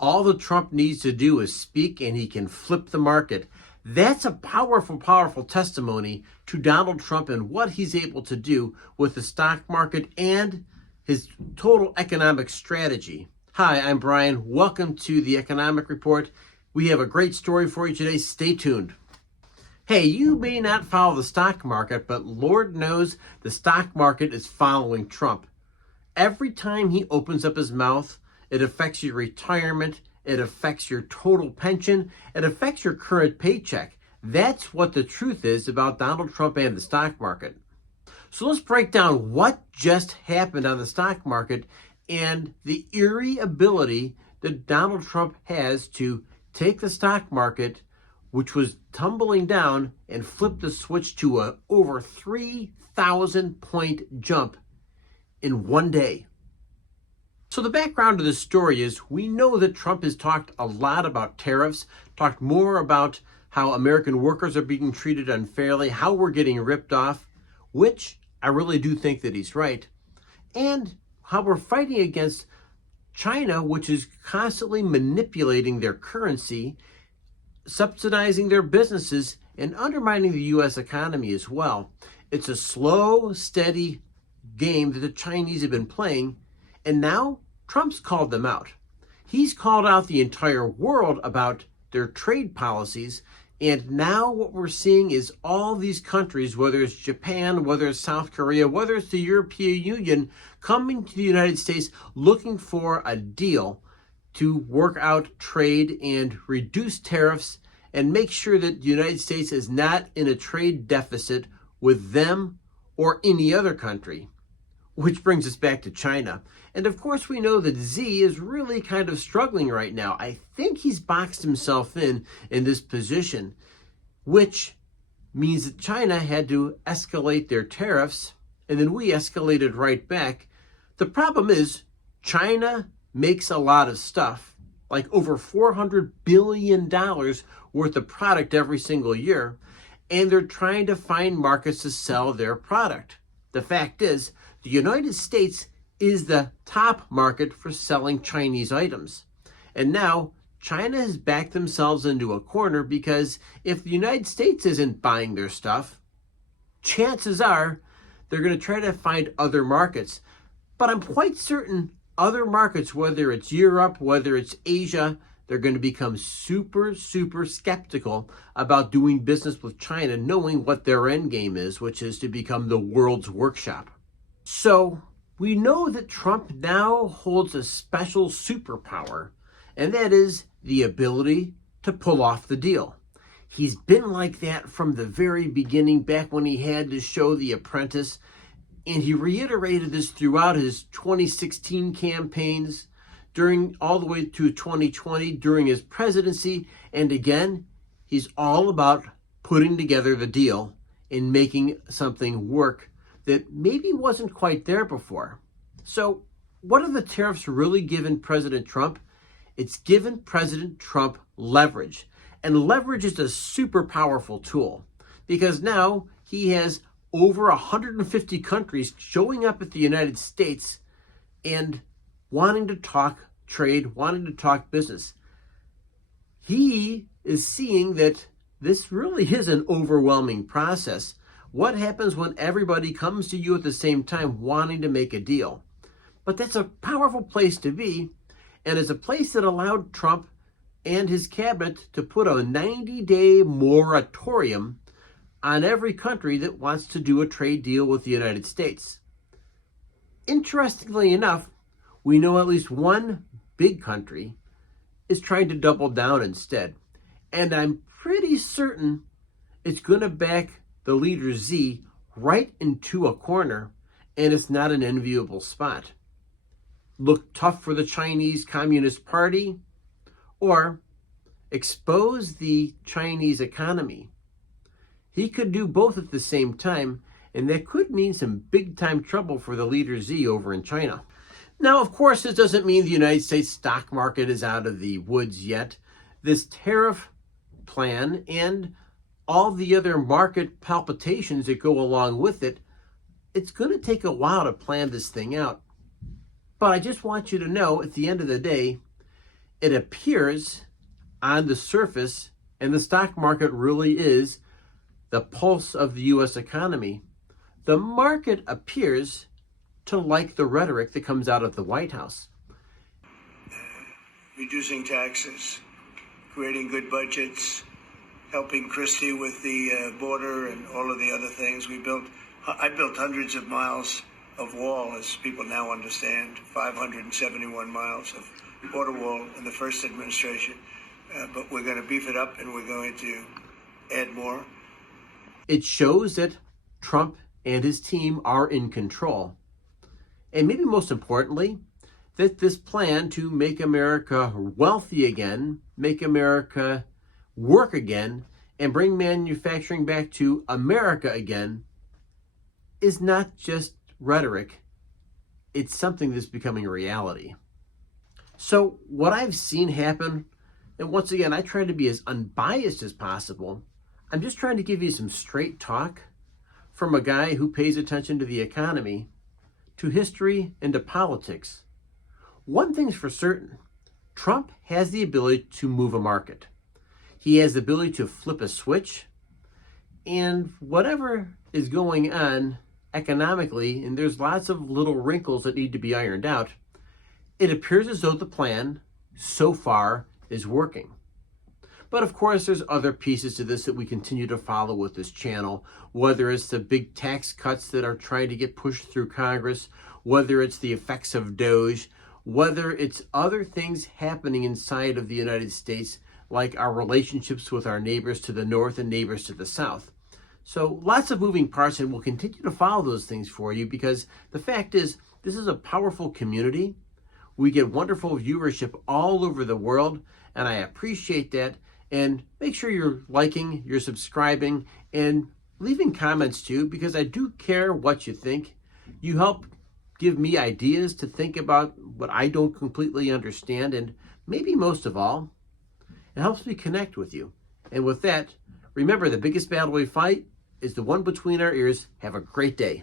All that Trump needs to do is speak and he can flip the market. That's a powerful, powerful testimony to Donald Trump and what he's able to do with the stock market and his total economic strategy. Hi, I'm Brian. Welcome to the Economic Report. We have a great story for you today. Stay tuned. Hey, you may not follow the stock market, but Lord knows the stock market is following Trump. Every time he opens up his mouth, it affects your retirement, it affects your total pension, it affects your current paycheck. That's what the truth is about Donald Trump and the stock market. So let's break down what just happened on the stock market and the eerie ability that Donald Trump has to take the stock market, which was tumbling down, and flip the switch to a over 3,000 point jump in one day. So the background of this story is we know that Trump has talked a lot about tariffs, talked more about how American workers are being treated unfairly, how we're getting ripped off, which I really do think that he's right, and how we're fighting against China, which is constantly manipulating their currency, subsidizing their businesses, and undermining the U.S. economy as well. It's a slow, steady game that the Chinese have been playing, and now Trump's called them out. He's called out the entire world about their trade policies, and now what we're seeing is all these countries, whether it's Japan, whether it's South Korea, whether it's the European Union, coming to the United States looking for a deal to work out trade and reduce tariffs and make sure that the United States is not in a trade deficit with them or any other country. Which brings us back to China. And of course, we know that Xi is really kind of struggling right now. I think he's boxed himself in this position, which means that China had to escalate their tariffs, and then we escalated right back. The problem is China makes a lot of stuff, like over $400 billion worth of product every single year, and they're trying to find markets to sell their product. The fact is, the United States is the top market for selling Chinese items. And now China has backed themselves into a corner because if the United States isn't buying their stuff, chances are they're going to try to find other markets. But I'm quite certain other markets, whether it's Europe, whether it's Asia, they're going to become super, super skeptical about doing business with China, knowing what their end game is, which is to become the world's workshop. So we know that Trump now holds a special superpower, and that is the ability to pull off the deal. He's been like that from the very beginning, back when he had to show The Apprentice, and he reiterated this throughout his 2016 campaigns, during all the way to 2020, during his presidency, and again, he's all about putting together the deal and making something work that maybe wasn't quite there before. So what have the tariffs really given President Trump? It's given President Trump leverage. And leverage is a super powerful tool because now he has over 150 countries showing up at the United States and wanting to talk trade, wanting to talk business. He is seeing that this really is an overwhelming process. What happens when everybody comes to you at the same time wanting to make a deal? But that's a powerful place to be, and it's a place that allowed Trump and his cabinet to put a 90-day moratorium on every country that wants to do a trade deal with the United States. Interestingly enough, we know at least one big country is trying to double down instead. And I'm pretty certain it's going to back the leader Xi right into a corner, and it's not an enviable spot. Look tough for the Chinese Communist Party, or expose the Chinese economy. He could do both at the same time, and that could mean some big-time trouble for the leader Xi over in China. Now, of course, this doesn't mean the United States stock market is out of the woods yet. This tariff plan and all the other market palpitations that go along with it, it's going to take a while to plan this thing out. But I just want you to know, at the end of the day, It appears on the surface, and the stock market really is the pulse of the U.S. economy. The market appears to like the rhetoric that comes out of the White House. Reducing taxes, creating good budgets, helping Christie with the border and all of the other things. I built hundreds of miles of wall, as people now understand, 571 miles of border wall in the first administration. But we're going to beef it up and we're going to add more. It shows that Trump and his team are in control. And maybe most importantly, that this plan to make America wealthy again, make America work again, and bring manufacturing back to America again is not just rhetoric. It's something that's becoming a reality. So what I've seen happen, and once again, I try to be as unbiased as possible. I'm just trying to give you some straight talk from a guy who pays attention to the economy, to history, and to politics. One thing's for certain, Trump has the ability to move a market. He has the ability to flip a switch, and whatever is going on economically, and there's lots of little wrinkles that need to be ironed out, it appears as though the plan so far is working. But of course, there's other pieces to this that we continue to follow with this channel, whether it's the big tax cuts that are trying to get pushed through Congress, whether it's the effects of DOGE, whether it's other things happening inside of the United States, like our relationships with our neighbors to the north and neighbors to the south. So lots of moving parts, and we'll continue to follow those things for you, because the fact is, this is a powerful community. We get wonderful viewership all over the world, and I appreciate that. And make sure you're liking, you're subscribing, and leaving comments too, because I do care what you think. You help give me ideas to think about what I don't completely understand, and maybe most of all, it helps me connect with you. And with that, remember, the biggest battle we fight is the one between our ears. Have a great day.